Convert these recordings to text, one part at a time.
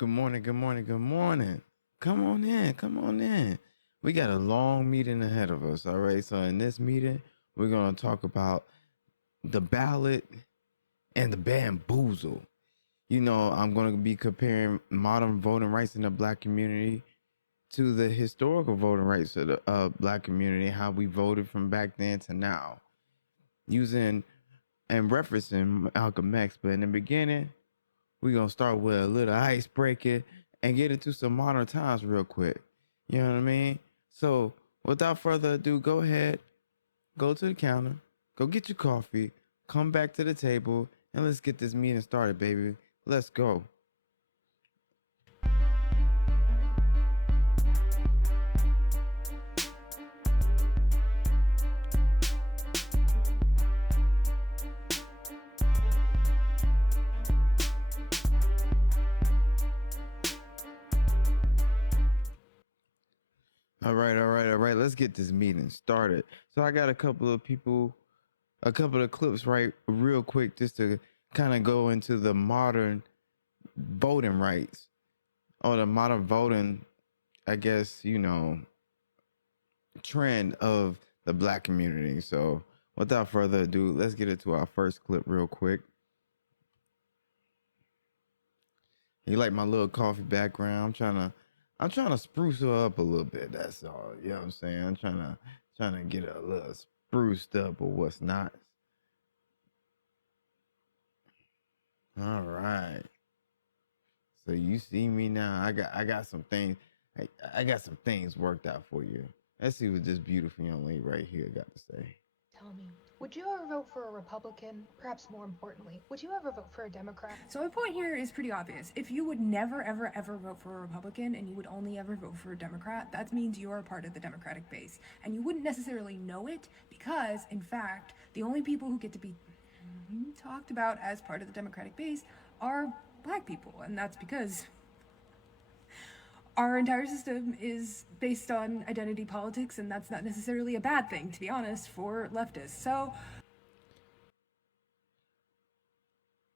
Good morning, good morning, good morning. Come on in, come on in. We got a long meeting ahead of us, all right? So, in this meeting, we're going to talk about the ballot and the bamboozle. I'm going to be comparing modern voting rights in the black community to the historical voting rights of the black community, how we voted from back then to now, using and referencing Malcolm X. But in the beginning, we're gonna start with a little icebreaker and get into some modern times real quick. You know what I mean? So without further ado, go ahead, go to the counter, go get your coffee, come back to the table, and let's get this meeting started, baby. Let's go. All right. Let's get this meeting started. So I got a couple of clips right real quick just to kind of go into the modern voting rights or the modern voting, I guess, trend of the black community. So without further ado, let's get into our first clip real quick. You like my little coffee background? I'm trying to spruce her up a little bit. That's all. You know what I'm saying? I'm trying to get her a little spruced up or what's not. All right. So you see me now. I got some things. I got some things worked out for you. Let's see what this beautiful young lady right here got to say. Tell me, would you ever vote for a Republican? Perhaps more importantly, would you ever vote for a Democrat? So my point here is pretty obvious. If you would never, ever, ever vote for a Republican and you would only ever vote for a Democrat, that means you're a part of the Democratic base. And you wouldn't necessarily know it because, in fact, the only people who get to be talked about as part of the Democratic base are black people. And that's because our entire system is based on identity politics, and that's not necessarily a bad thing, to be honest, for leftists. So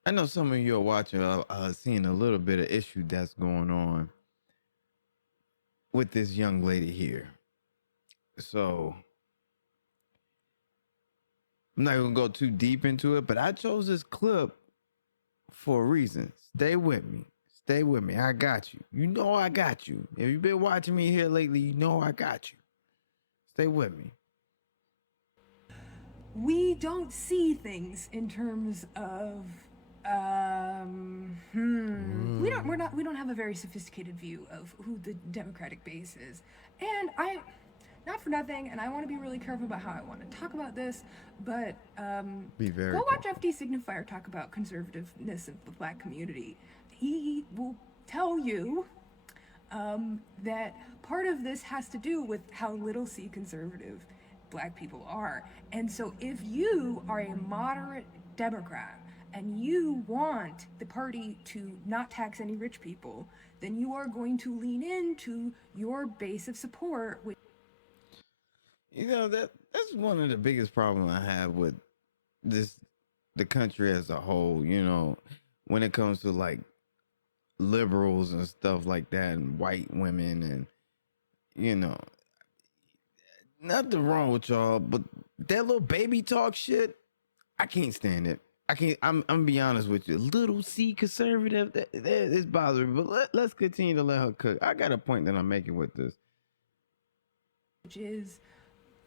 I know some of you are watching, seeing a little bit of issue that's going on with this young lady here. So I'm not gonna go too deep into it, but I chose this clip for a reason. Stay with me. Stay with me. I got you. You know I got you. If you've been watching me here lately, you know I got you. Stay with me. we don't see things in terms of we don't have a very sophisticated view of who the Democratic base is. And I, not for nothing, and I want to be really careful about how I want to talk about this, but Be very go watch careful. FD Signifier talk about conservativeness of the black community. He will tell you that part of this has to do with how little C conservative black people are. And so if you are a moderate Democrat and you want the party to not tax any rich people, then you are going to lean into your base of support. That's one of the biggest problems I have with this the country as a whole, when it comes to like liberals and stuff like that and white women and you know nothing wrong with y'all, but that little baby talk shit, I can't stand it. I can't. I'm gonna be honest with you. Little C conservative, that is bothering me. But let's continue to let her cook. I got a point that I'm making with this. Which is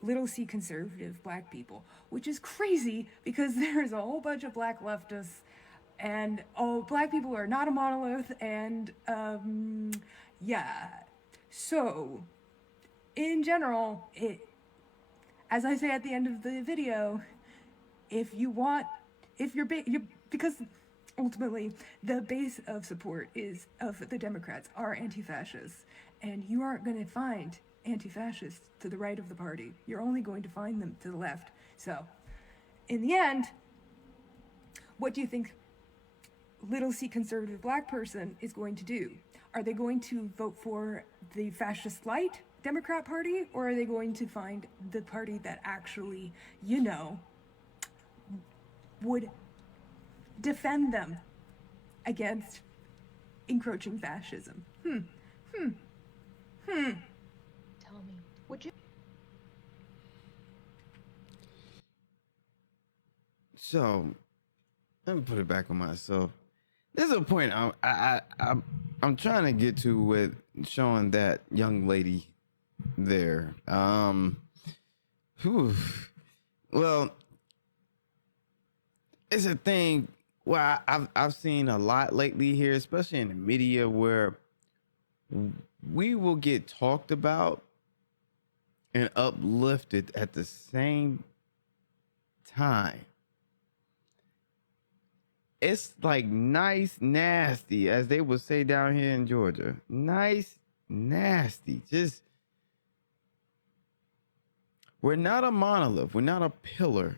little C conservative black people, which is crazy because there's a whole bunch of black leftists, and black people are not a monolith, and yeah. So, in general, as I say at the end of the video, if you want, if you're because ultimately the base of support is of the Democrats are anti-fascists, and you aren't going to find anti-fascists to the right of the party. You're only going to find them to the left. So, in the end, what do you think little C conservative black person is going to do? Are they going to vote for the fascist light Democrat Party, or are they going to find the party that actually, would defend them against encroaching fascism. Tell me, would you? So let me put it back on myself. There's a point I'm trying to get to with showing that young lady there. Whew. Well, it's a thing where I've seen a lot lately here, especially in the media, where we will get talked about and uplifted at the same time. It's like nice nasty, as they would say down here in Georgia. Nice nasty. Just, we're not a monolith. We're not a pillar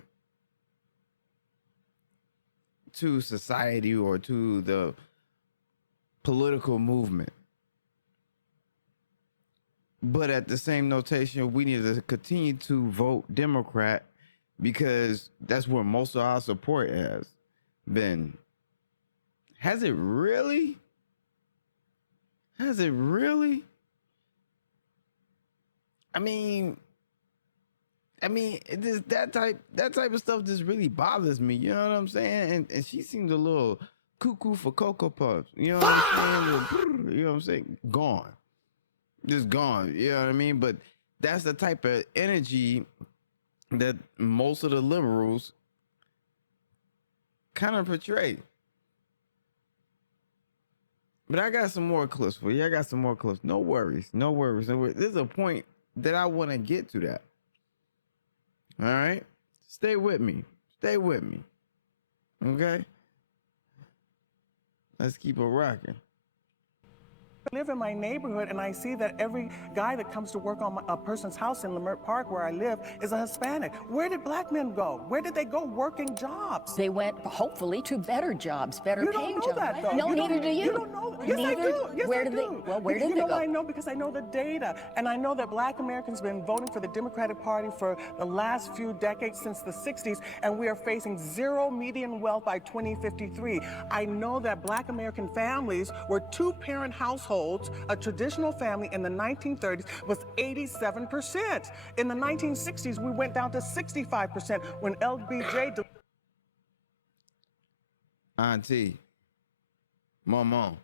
to society or to the political movement. But at the same notation, we need to continue to vote Democrat because that's where most of our support has been. Has it really? Has it really? I mean, it just that type of stuff just really bothers me. You know what I'm saying? And she seems a little cuckoo for Cocoa Puffs. You know what I'm saying? You know what I'm saying? Gone. Just gone. You know what I mean? But that's the type of energy that most of the liberals kind of portray. But I got some more clips for you. I got some more clips. No worries. No worries. No worries. There's a point that I want to get to that. All right? Stay with me. Stay with me. Okay? Let's keep it rocking. I live in my neighborhood and I see that every guy that comes to work on a person's house in Lamert Park where I live is a Hispanic. Where did black men go? Where did they go working jobs? They went, hopefully, to better jobs, better paying jobs. You don't know that, though. No, neither do you. You don't know that. Yes, I do. Yes, where I did do. they? Well, where did they go? I know because I know the data. And I know that black Americans have been voting for the Democratic Party for the last few decades since the 60s, and we are facing zero median wealth by 2053. I know that black American families were two-parent households. A traditional family in the 1930s was 87%. In the 1960s, we went down to 65% when LBJ... Auntie, Mama,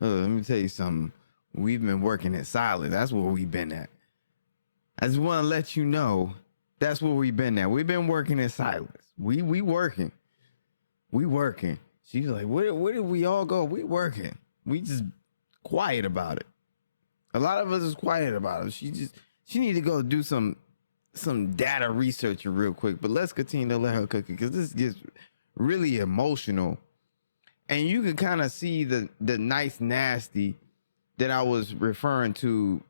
let me tell you something. We've been working in silence. That's where we've been at. I just want to let you know that's where we've been at. We've been working in silence. We working. We working. She's like, where did we all go? We working. We just quiet about it. A lot of us is quiet about it. She need to go do some data research real quick. But let's continue to let her cook it because this gets really emotional, and you can kind of see the nice nasty that I was referring to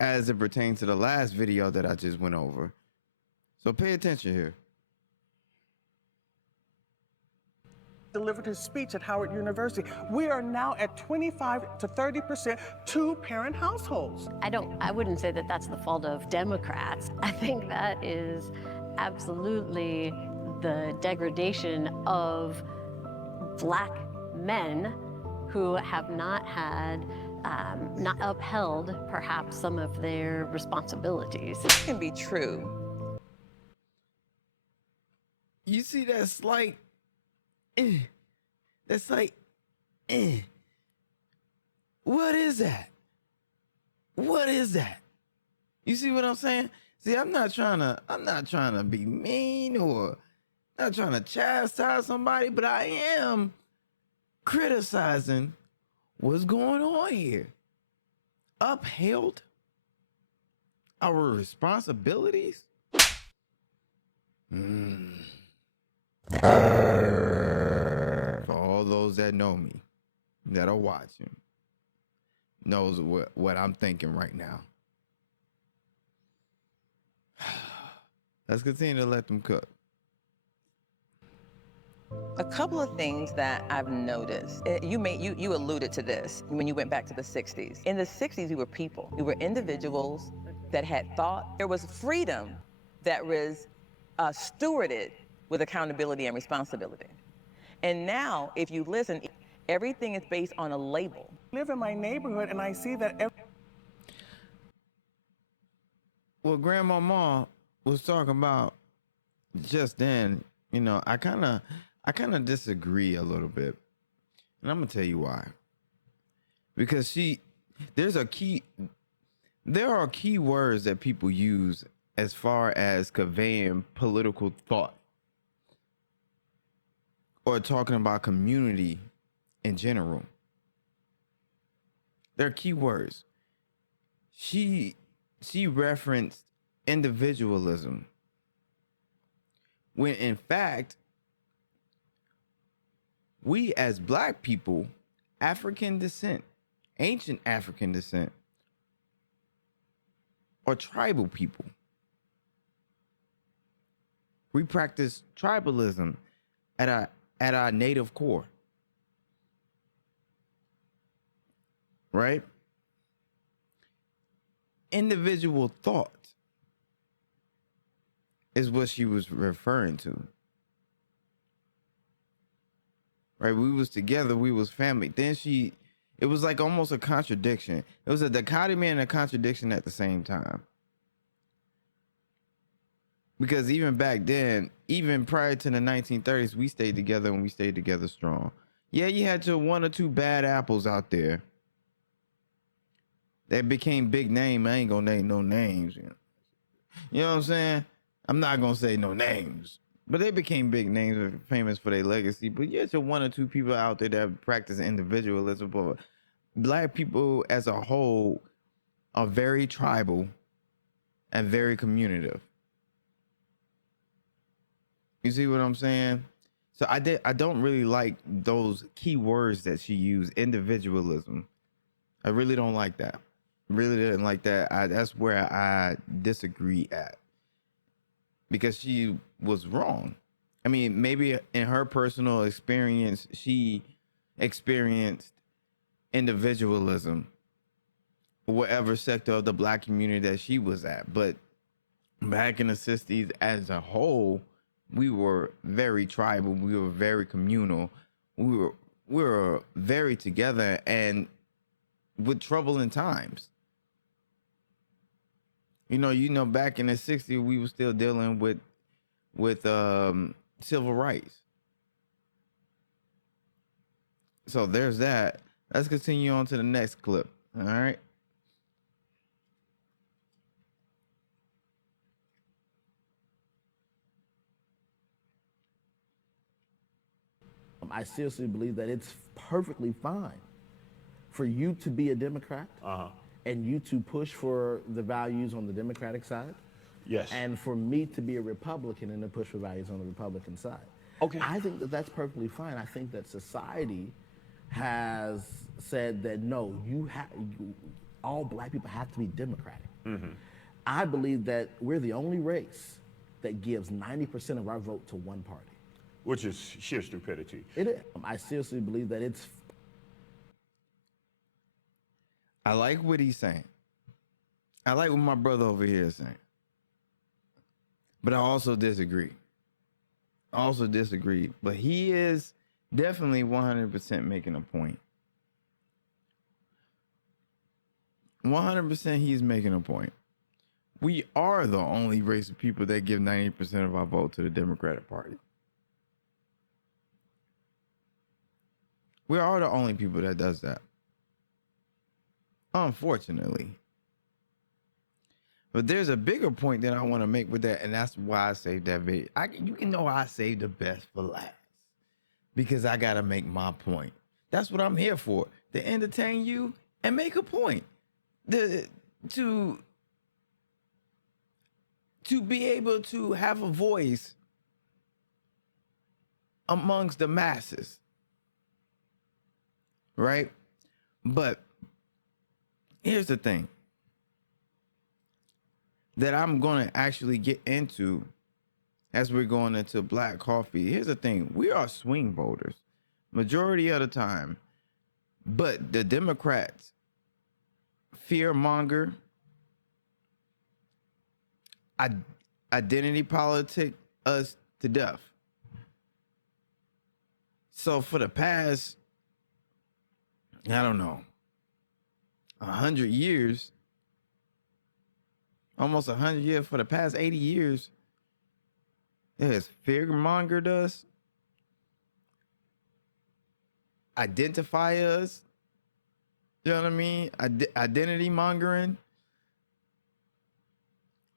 as it pertains to the last video that I just went over. So pay attention here. Delivered his speech at Howard University. We are now at 25 to 30% two-parent households. I wouldn't say that that's the fault of Democrats. I think that is absolutely the degradation of black men who have not had, not upheld perhaps some of their responsibilities. It can be true. You see that slight, that's like, what is that? What is that? You see what I'm saying? See, I'm not trying to be mean or not trying to chastise somebody, but I am criticizing what's going on here. Upheld our responsibilities. For all those that know me, that are watching, knows what I'm thinking right now. Let's continue to let them cook. A couple of things that I've noticed. You alluded to this when you went back to the 60s. In the 60s, we were people. We were individuals that had thought. There was freedom that was stewarded with accountability and responsibility. And now, if you listen, Everything is based on a label. I live in my neighborhood and I see that Well, Grandmama was talking about just then, you know, I kind of disagree a little bit. And I'm going to tell you why. Because there are key words that people use as far as conveying political thought or talking about community in general. They're key words. She referenced individualism when in fact we as Black people, African descent, ancient African descent, or tribal people, we practice tribalism at our native core. Right? Individual thought is what she was referring to. Right? We was together, we was family. Then it was like almost a contradiction. It was a dichotomy and a contradiction at the same time. Because even back then, even prior to the 1930s, we stayed together and we stayed together strong. Yeah, you had your one or two bad apples out there that became big name. I ain't gonna name no names. You know what I'm saying? I'm not gonna say no names. But they became big names, famous for their legacy. But you had your one or two people out there that practice individualism. But Black people as a whole are very tribal and very communicative. You see what I'm saying? So I don't really like those key words that she used, individualism. I really don't like that. Really didn't like that. That's where I disagree at. Because she was wrong. I mean, maybe in her personal experience, she experienced individualism, whatever sector of the Black community that she was at. But back in the 60s as a whole, we were very tribal. We were very communal. We were very together and with troubling times. You know, back in the 60s, we were still dealing with civil rights. So there's that. Let's continue on to the next clip. All right. I seriously believe that it's perfectly fine for you to be a Democrat and you to push for the values on the Democratic side. Yes. And for me to be a Republican and to push for values on the Republican side. Okay. I think that that's perfectly fine. I think that society has said that no, all Black people have to be Democratic. I believe that we're the only race that gives 90% of our vote to one party. Which is sheer stupidity. It is. I seriously believe that it's. I like what he's saying. I like what my brother over here is saying. But I also disagree. But he is definitely 100% making a point. 100% he's making a point. We are the only race of people that give 90% of our vote to the Democratic Party. We are the only people that does that. Unfortunately. But there's a bigger point that I want to make with that, and that's why I saved that video. You can know I saved the best for last. Because I got to make my point. That's what I'm here for. To entertain you and make a point. To be able to have a voice amongst the masses. Right? But here's the thing that I'm going to actually get into as we're going into Black coffee. Here's the thing. We are swing voters majority of the time, but the Democrats fearmonger, identity politic us to death. So for the past I don't know, 100 years, almost 100 years, for the past 80 years, it has fear-mongered us, identify us, you know what I mean? Identity mongering,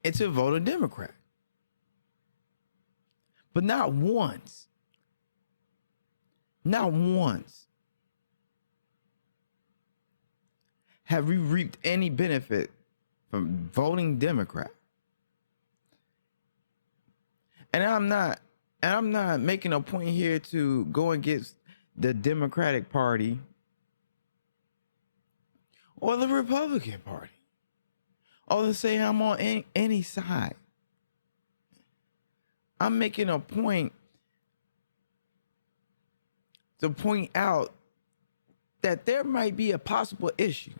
and to vote a Democrat. But not once have we reaped any benefit from voting Democrat. And I'm not making a point here to go against the Democratic Party or the Republican Party, or to say I'm on any side. I'm making a point to point out that there might be a possible issue.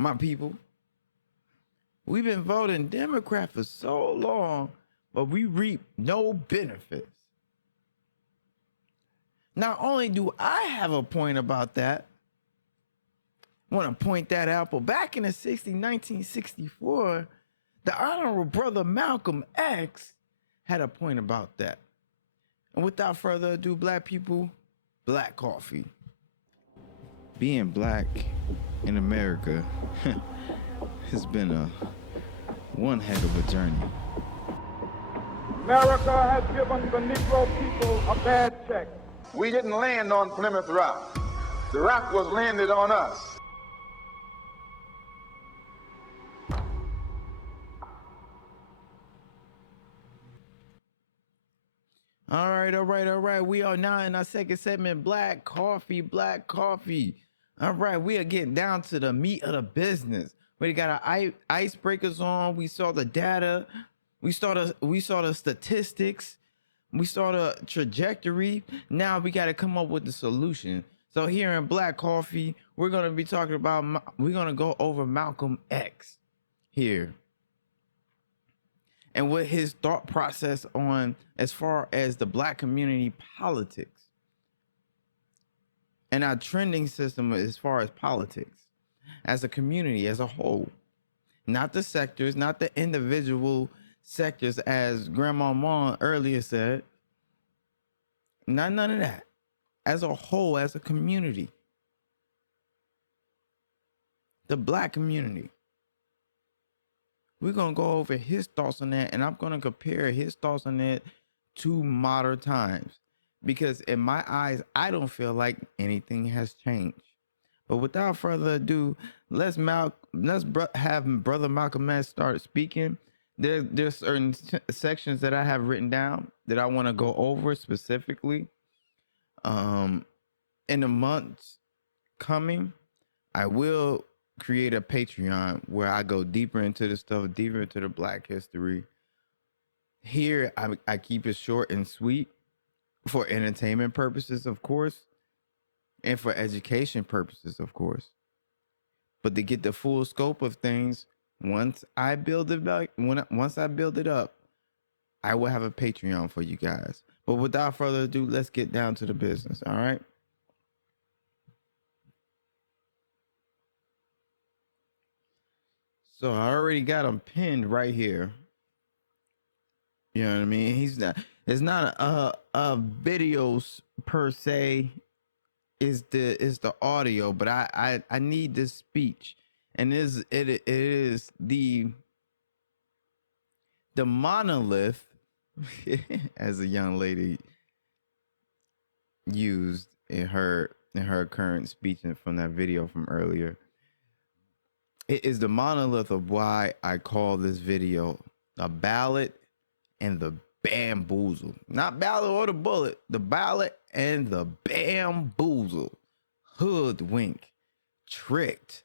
My people, we've been voting Democrat for so long, but we reap no benefits. Not only do I have a point about that, I want to point that out, but back in the 1964, the Honorable Brother Malcolm X had a point about that. And without further ado, black people, black coffee. Being black in America has been one heck of a journey. America has given the Negro people a bad check. We didn't land on Plymouth Rock. The rock was landed on us. All right. We are now in our second segment, Black Coffee, Black Coffee. All right, we are getting down to the meat of the business. We got our icebreakers on. We saw the data. We saw the statistics. We saw the trajectory. Now we got to come up with the solution. So here in Black Coffee, we're going to go over Malcolm X here, and what his thought process on as far as the black community politics and our trending system as far as politics as a community as a whole, not the sectors, not the individual sectors, as Grandma Mon earlier said, none of that. As a whole, as a community, the black community. We're going to go over his thoughts on that, and I'm going to compare his thoughts on that to modern times, because in my eyes, I don't feel like anything has changed. But without further ado, let's have Brother Malcolm X start speaking. There's certain sections that I have written down that I want to go over specifically. In the months coming, I will create a Patreon where I go deeper into the stuff, deeper into the black history. Here, I keep it short and sweet for entertainment purposes, of course, and for education purposes, of course. But to get the full scope of things, once I build it up, I will have a Patreon for you guys. But without further ado, let's get down to the business, all right? So I already got him pinned right here. You know what I mean? It's not a videos per se. Is the audio, but I need this speech, and it is the monolith, as a young lady used in her current speech from that video from earlier. It is the monolith of why I call this video the Ballot and the Bamboozled. Not Ballot or the Bullet, the Ballot and the Bamboozled. Hoodwink, tricked,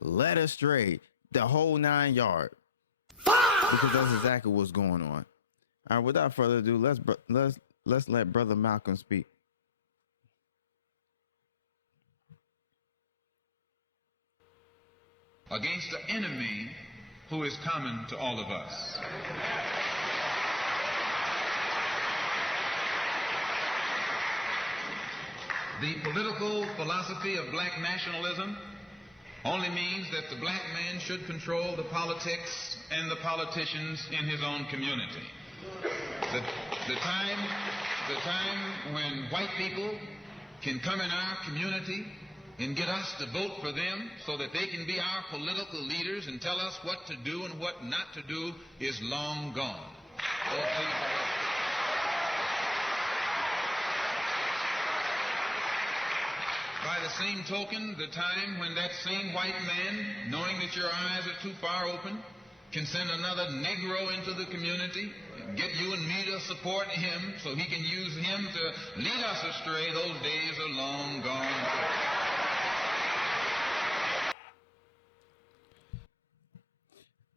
led astray, the whole 9 yards. Because that's exactly what's going on. All right, without further ado, let's let Brother Malcolm speak. Against the enemy who is common to all of us. The political philosophy of black nationalism only means that the black man should control the politics and the politicians in his own community. The time when white people can come in our community and get us to vote for them so that they can be our political leaders and tell us what to do and what not to do is long gone. By the same token, the time when that same white man, knowing that your eyes are too far open, can send another Negro into the community, and get you and me to support him so he can use him to lead us astray, those days are long gone.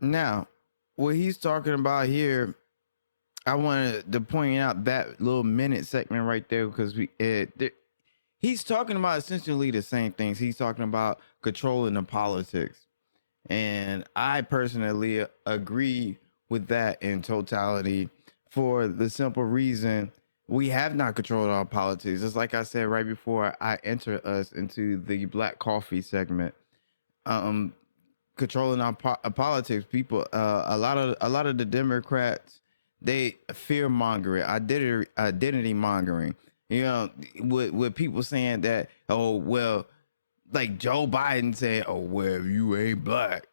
Now, what he's talking about here, I wanted to point out that little minute segment right there because he's talking about essentially the same things. He's talking about controlling the politics. And I personally agree with that in totality for the simple reason we have not controlled our politics. Just like I said right before I enter us into the Black Coffee segment. Controlling our politics, people, a lot of the Democrats, they fear mongering, identity mongering. You know, with people saying that, oh well, like Joe Biden said, oh well, if you ain't black,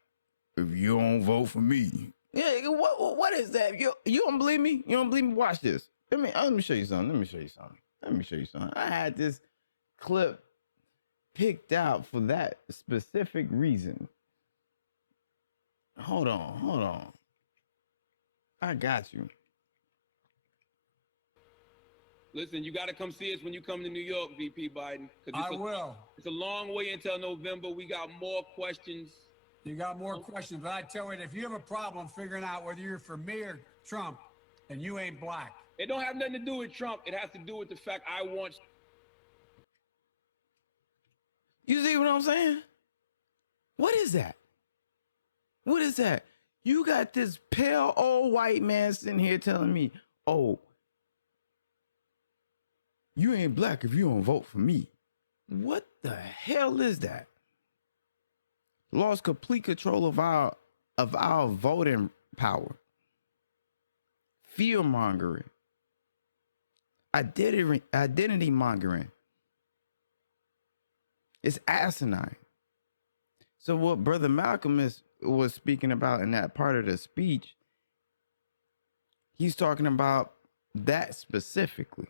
if you don't vote for me, yeah, what is that? You don't believe me? You don't believe me? Watch this. Let me show you something. I had this clip picked out for that specific reason. Hold on. I got you. Listen, you got to come see us when you come to New York, VP Biden. I will. It's a long way until November. We got more questions. You got more questions, but I tell you, if you have a problem figuring out whether you're for me or Trump, then you ain't black. It don't have nothing to do with Trump. It has to do with the fact I want. You see what I'm saying? What is that? What is that? You got this pale old white man sitting here telling me, oh, you ain't black if you don't vote for me. What the hell is that? Lost complete control of our voting power. Fear mongering. Identity mongering. It's asinine. So what Brother Malcolm was speaking about in that part of the speech, he's talking about that specifically.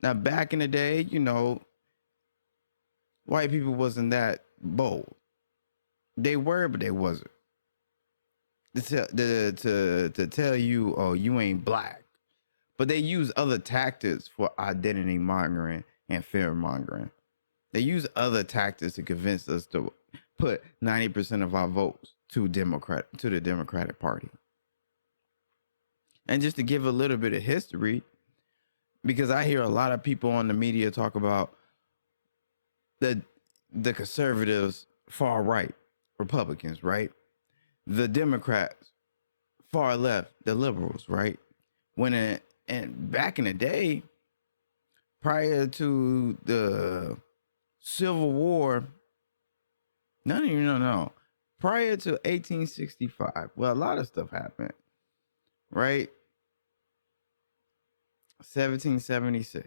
Now, back in the day, you know, white people wasn't that bold. They were, but they wasn't. To tell you, oh, you ain't black. But they use other tactics for identity mongering and fear mongering. They use other tactics to convince us to put 90% of our votes to the Democratic Party. And just to give a little bit of history, because I hear a lot of people on the media talk about the conservatives, far right, Republicans, right? The Democrats, far left, the liberals, right? And back in the day, prior to the Civil War, prior to 1865, well, a lot of stuff happened, right? 1776.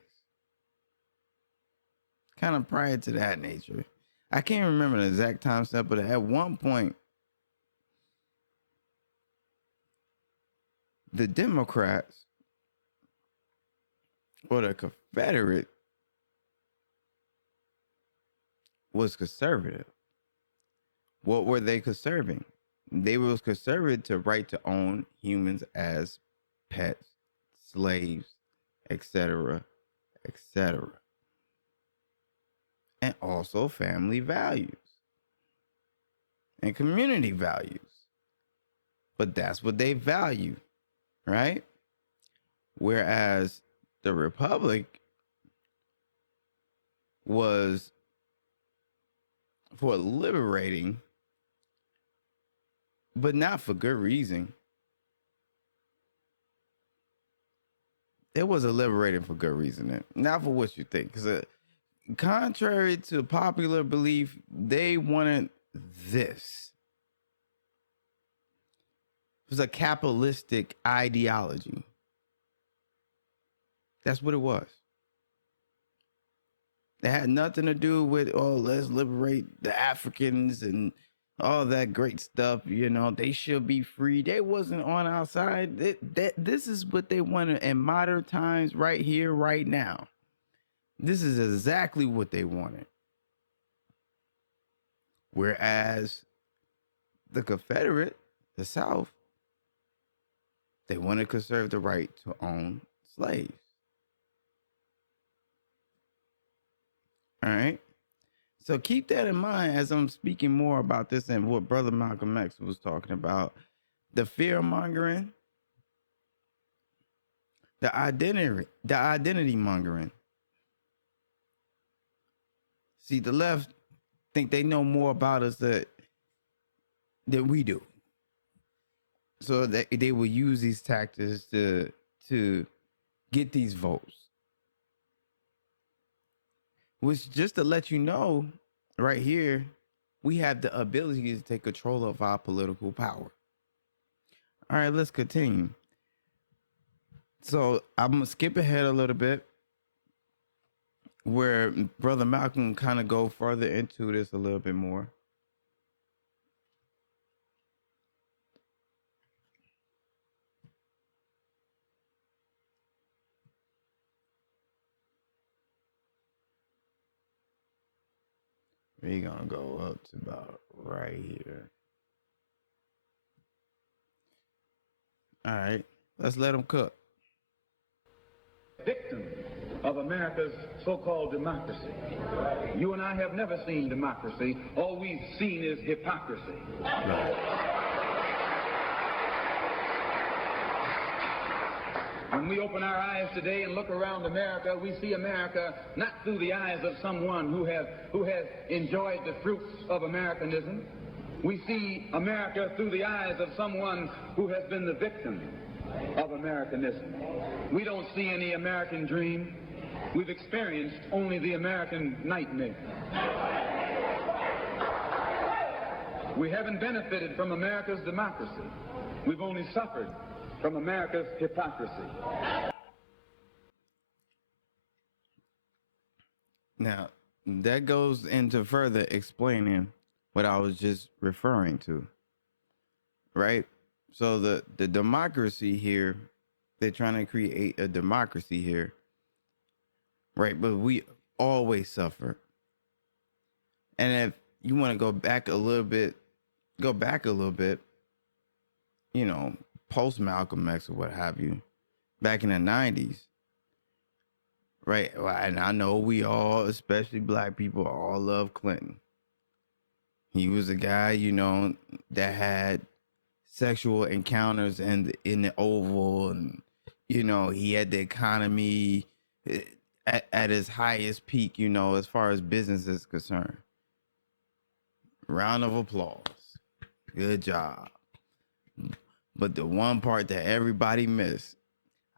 Kind of prior to that nature. I can't remember the exact time step, but at one point, the Democrats or the Confederate was conservative. What were they conserving? They was conservative to right to own humans as pets, slaves, etc., etc. And also family values and community values. But that's what they value, right? Whereas the Republic was for liberating, but not for good reason. it wasn't liberating for good reason. Not for what you think. Because contrary to popular belief, they wanted this. It was a capitalistic ideology. That's what it was. It had nothing to do with, oh, let's liberate the Africans and all that great stuff. You know, they should be free. They wasn't on our side. This is what they wanted in modern times, right here, right now. This is exactly what they wanted. Whereas the Confederate, the South, they wanted to conserve the right to own slaves. All right. So keep that in mind as I'm speaking more about this and what Brother Malcolm X was talking about. The fear mongering, the identity mongering. See, the left think they know more about us than we do. So they will use these tactics to get these votes. Which, just to let you know, right here, we have the ability to take control of our political power. All right, let's continue. So I'm gonna skip ahead a little bit, where Brother Malcolm kind of go further into this a little bit more. We're gonna go up to about right here. All right, let's let them cook. Victim of America's so-called democracy. You and I have never seen democracy. All we've seen is hypocrisy. When we open our eyes today and look around America, we see America not through the eyes of someone who has enjoyed the fruits of Americanism. We see America through the eyes of someone who has been the victim of Americanism. We don't see any American dream. We've experienced only the American nightmare. We haven't benefited from America's democracy. We've only suffered from America's hypocrisy. Now, that goes into further explaining what I was just referring to, right? So the democracy here, they're trying to create a democracy here, right? But we always suffer. And if you want to go back a little bit, you know, post Malcolm X or what have you, back in the 90s, right? And I know we all, especially black people, all love Clinton. He was a guy, you know, that had sexual encounters in the Oval, and you know, he had the economy at its highest peak, you know, as far as business is concerned. Round of applause. Good job. But the one part that everybody missed,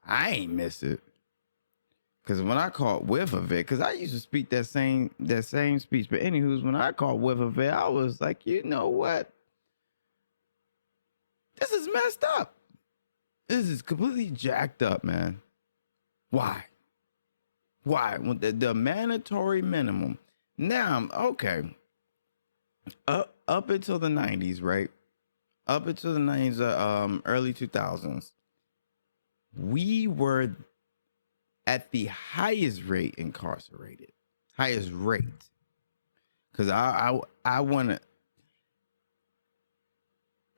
I ain't miss it. Because when I caught whiff of it, because I used to speak that same speech, but anywho's, when I caught whiff of it, I was like, you know what? This is messed up. This is completely jacked up, man. Why? When the mandatory minimum. Now, okay. Up until the 90s, right? Up until the 90s, early 2000s, we were at the highest rate incarcerated. Highest rate. Because I want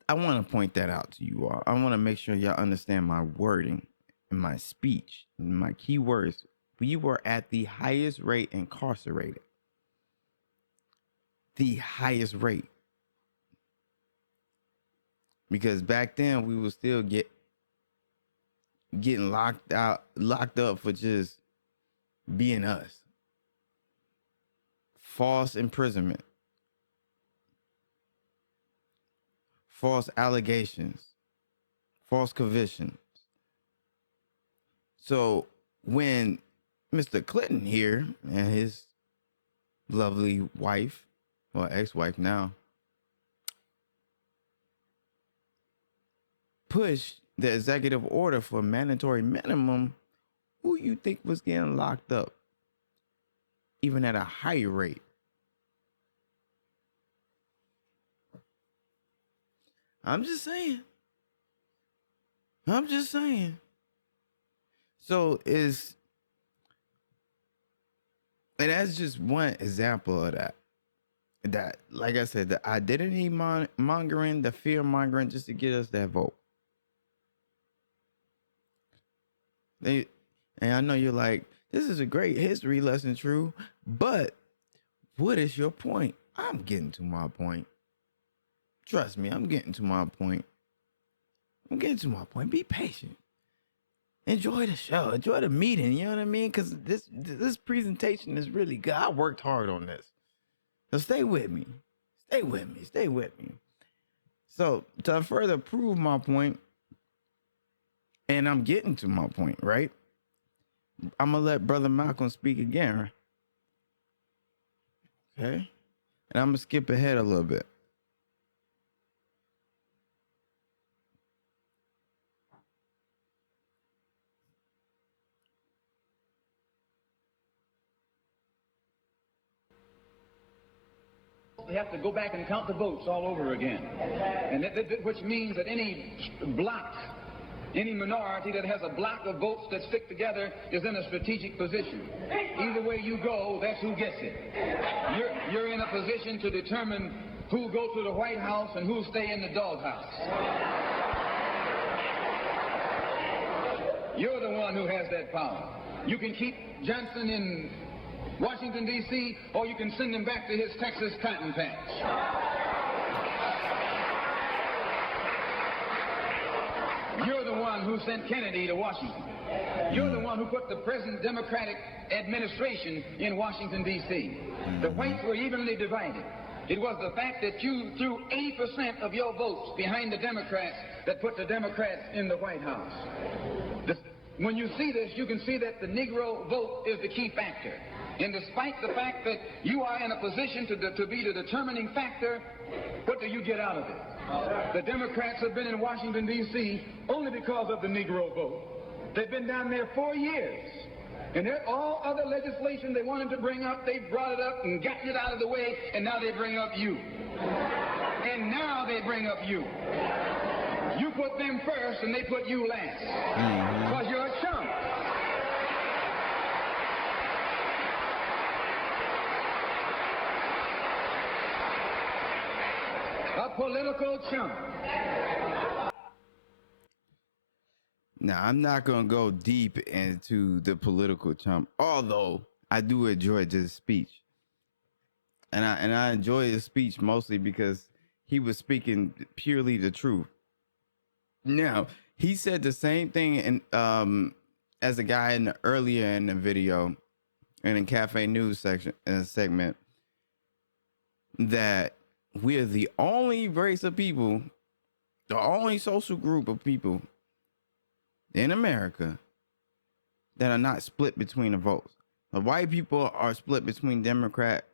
to point that out to you all. I want to make sure y'all understand my wording and my speech and my key words. We were at the highest rate incarcerated. The highest rate. Because back then we would still getting locked up for just being us. False imprisonment. False allegations. False convictions. So when Mr. Clinton here and his lovely wife, or ex-wife now, pushed the executive order for mandatory minimum, who you think was getting locked up, even at a high rate? I'm just saying. I'm just saying. So and that's just one example of that. That, like I said, the identity mongering, the fear mongering, just to get us that vote. And I know you're like, this is a great history lesson, true, but what is your point? I'm getting to my point. Trust me, I'm getting to my point. I'm getting to my point. Be patient. Enjoy the show. Enjoy the meeting. You know what I mean? Because this presentation is really good. I worked hard on this. So stay with me. Stay with me. Stay with me. So to further prove my point, and I'm getting to my point, right? I'm going to let Brother Malcolm speak again. Okay? And I'm going to skip ahead a little bit. They have to go back and count the votes all over again. And which means that any block, any minority that has a block of votes that stick together is in a strategic position. Either way you go, that's who gets it. You're in a position to determine who go to the White House and who stay in the doghouse. You're the one who has that power. You can keep Johnson in Washington, D.C., or you can send him back to his Texas cotton patch. You're the one who sent Kennedy to Washington. You're the one who put the present Democratic administration in Washington, D.C. The whites were evenly divided. It was the fact that you threw 80% of your votes behind the Democrats that put the Democrats in the White House. When you see this, you can see that the Negro vote is the key factor. And despite the fact that you are in a position to be the determining factor, what do you get out of it? The Democrats have been in Washington, D.C. only because of the Negro vote. They've been down there 4 years. And all other legislation they wanted to bring up, they brought it up and gotten it out of the way, and now they bring up you. And now they bring up you. You put them first, and they put you last. Because you're a chump. A political chump. Now, I'm not going to go deep into the political chump, although I do enjoy this speech. And I enjoy his speech mostly because he was speaking purely the truth. Now, he said the same thing as a guy earlier in the video and in Cafe News segment, that we're the only race of people, the only social group of people in America that are not split between the votes. The white people are split between Democrat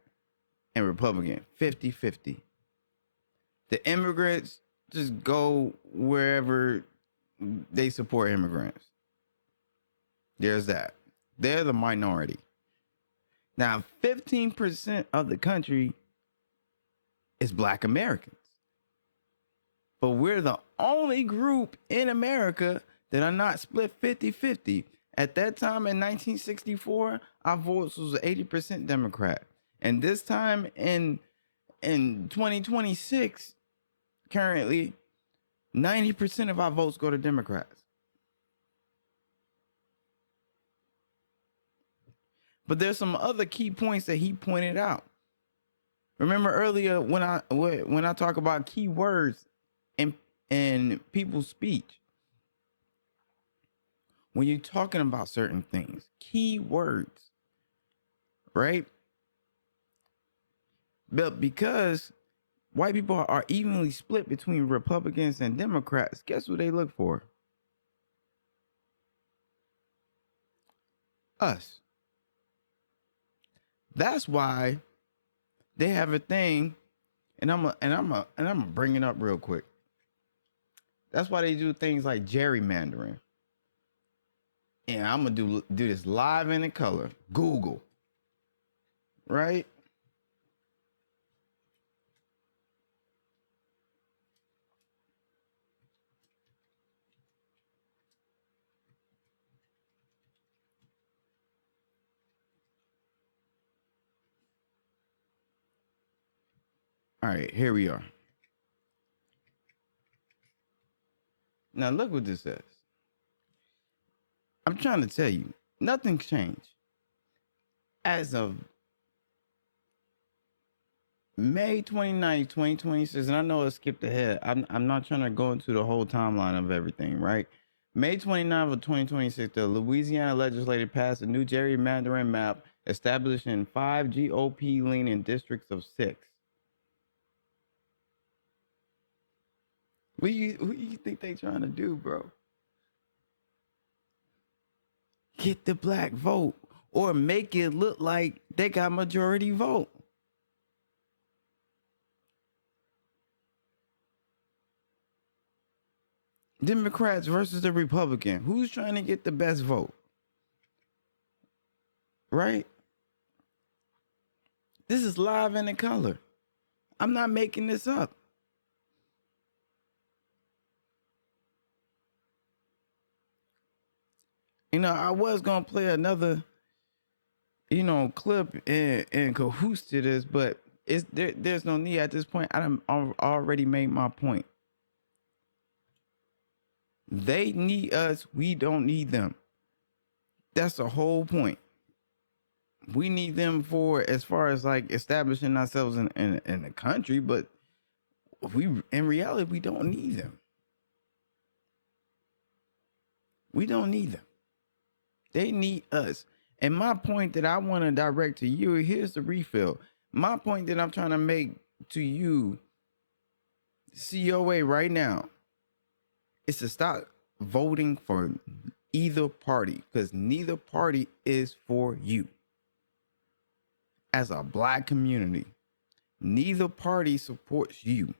and Republican, 50-50. The immigrants just go wherever they support immigrants. There's that. They're the minority. Now, 15% of the country is Black Americans. But we're the only group in America that are not split 50-50. At that time in 1964, our votes was 80% Democrat. And this time in 2026, currently, 90% of our votes go to Democrats. But there's some other key points that he pointed out. Remember earlier when I talk about key words in people's speech, when you're talking about certain things, key words, right? But because white people are evenly split between Republicans and Democrats, guess what they look for? Us. That's why they have a thing, and I'm gonna bring it up real quick. That's why they do things like gerrymandering. And I'm gonna do this live and in color. Google. Right? All right, here we are. Now look what this says. I'm trying to tell you, nothing's changed. As of May 29th, 2026, and I know it skipped ahead. I'm not trying to go into the whole timeline of everything, right? May 29th of 2026, the Louisiana legislature passed a new gerrymandering map establishing 5 GOP leaning districts of 6. What you think they trying to do, bro? Get the black vote or make it look like they got majority vote. Democrats versus the Republican. Who's trying to get the best vote? Right? This is live and in color. I'm not making this up. You know, I was gonna play another, clip and cahoots to this, but there's no need at this point. I've already made my point. They need us, we don't need them. That's the whole point. We need them for as far as like establishing ourselves in the country, but in reality we don't need them. We don't need them. They need us. And my point that I want to direct to you, here's the refill. My point that I'm trying to make to you, COA, right now, is to stop voting for either party, because neither party is for you. As a black community, neither party supports you.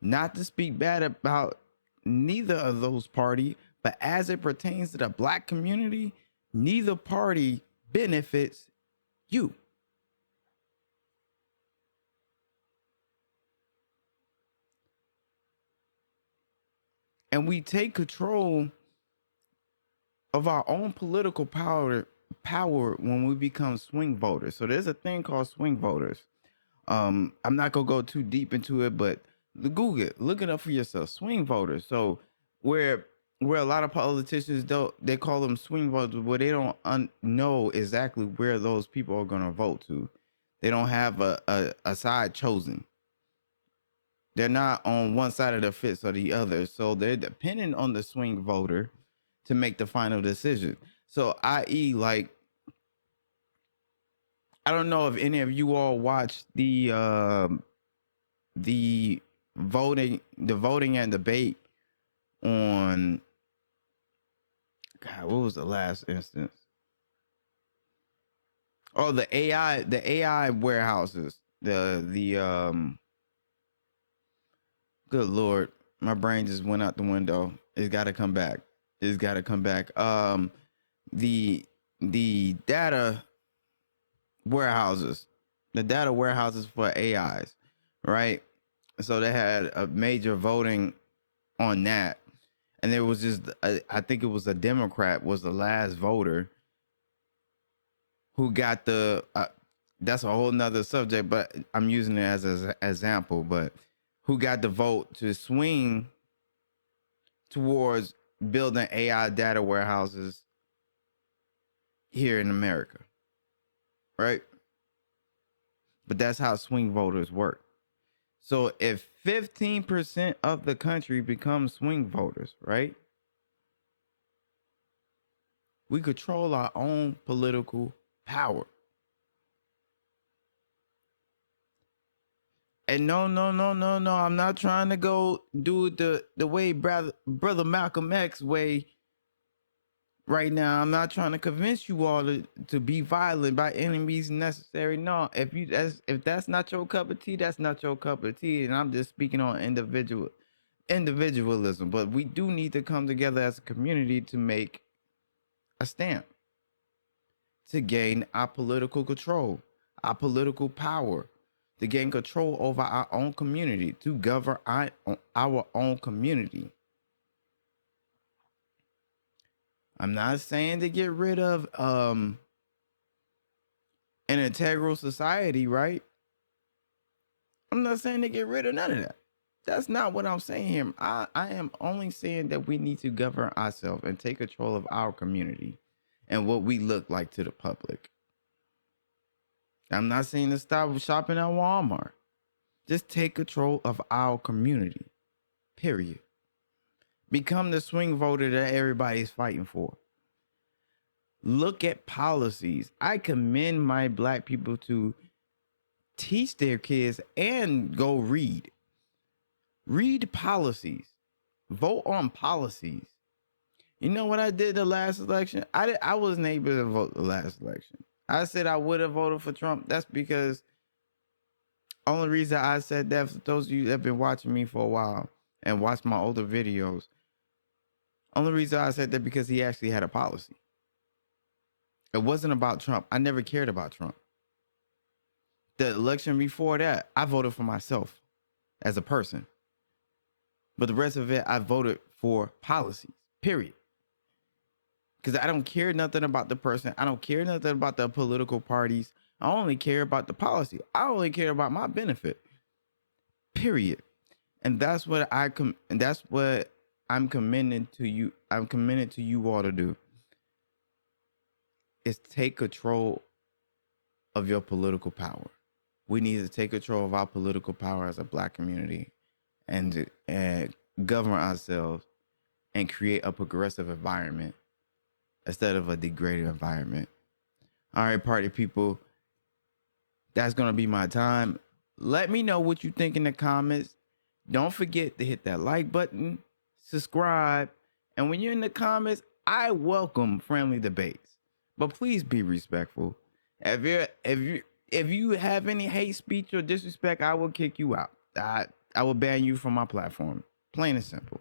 Not to speak bad about neither of those parties, but as it pertains to the black community, neither party benefits you. And we take control of our own political power when we become swing voters. So there's a thing called swing voters. I'm not gonna go too deep into it, but Google it, look it up for yourself. Swing voters. So where a lot of politicians they call them swing voters, where they don't know exactly where those people are gonna vote to. They don't have a side chosen. They're not on one side of the fence or the other, so they're dependent on the swing voter to make the final decision. So, i.e., like, I don't know if any of you all watched the voting and debate on, God, what was the last instance? Oh, the AI warehouses. Good Lord, my brain just went out the window. It's got to come back. The data warehouses, for AIs, right? So they had a major voting on that, and there was just I think it was a Democrat was the last voter who got the. That's a whole nother subject, but I'm using it as an example. But who got the vote to swing towards building AI data warehouses here in America, right? But that's how swing voters work. So if 15% of the country becomes swing voters, right? We control our own political power. And no, I'm not trying to go do it the way brother Malcolm X way, right now. I'm not trying to convince you all to be violent by any means necessary. No, if that's not your cup of tea, that's not your cup of tea. And I'm just speaking on individualism. But we do need to come together as a community to make a stand, to gain our political control, our political power, to gain control over our own community, to govern our own community. I'm not saying to get rid of an integral society, right? I'm not saying to get rid of none of that. That's not what I'm saying here. I am only saying that we need to govern ourselves and take control of our community and what we look like to the public. I'm not saying to stop shopping at Walmart. Just take control of our community, period. Become the swing voter that everybody's fighting for. Look at policies. I commend my black people to teach their kids and go read. Read policies. Vote on policies. You know what I did the last election? I wasn't able to vote the last election. I said I would have voted for Trump. That's because only reason I said that, for those of you that have been watching me for a while and watched my older videos, only reason I said that because he actually had a policy. It wasn't about Trump. I never cared about Trump. The election before that, I voted for myself as a person. But the rest of it, I voted for policies, period. Because I don't care nothing about the person. I don't care nothing about the political parties. I only care about the policy. I only care about my benefit, period. And that's what I'm commending to you. I'm commended to you all to do. Is take control of your political power. We need to take control of our political power as a black community and govern ourselves and create a progressive environment instead of a degraded environment. All right, party people, that's going to be my time. Let me know what you think in the comments. Don't forget to hit that like button, subscribe, and when you're in the comments, I welcome friendly debates. But please be respectful. If you have any hate speech or disrespect, I will kick you out. I will ban you from my platform. Plain and simple.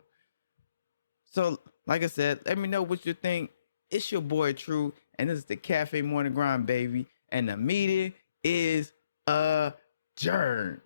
So, like I said, let me know what you think. It's your boy True, and this is the Cafe Morning Grind, baby. And the meeting is adjourned.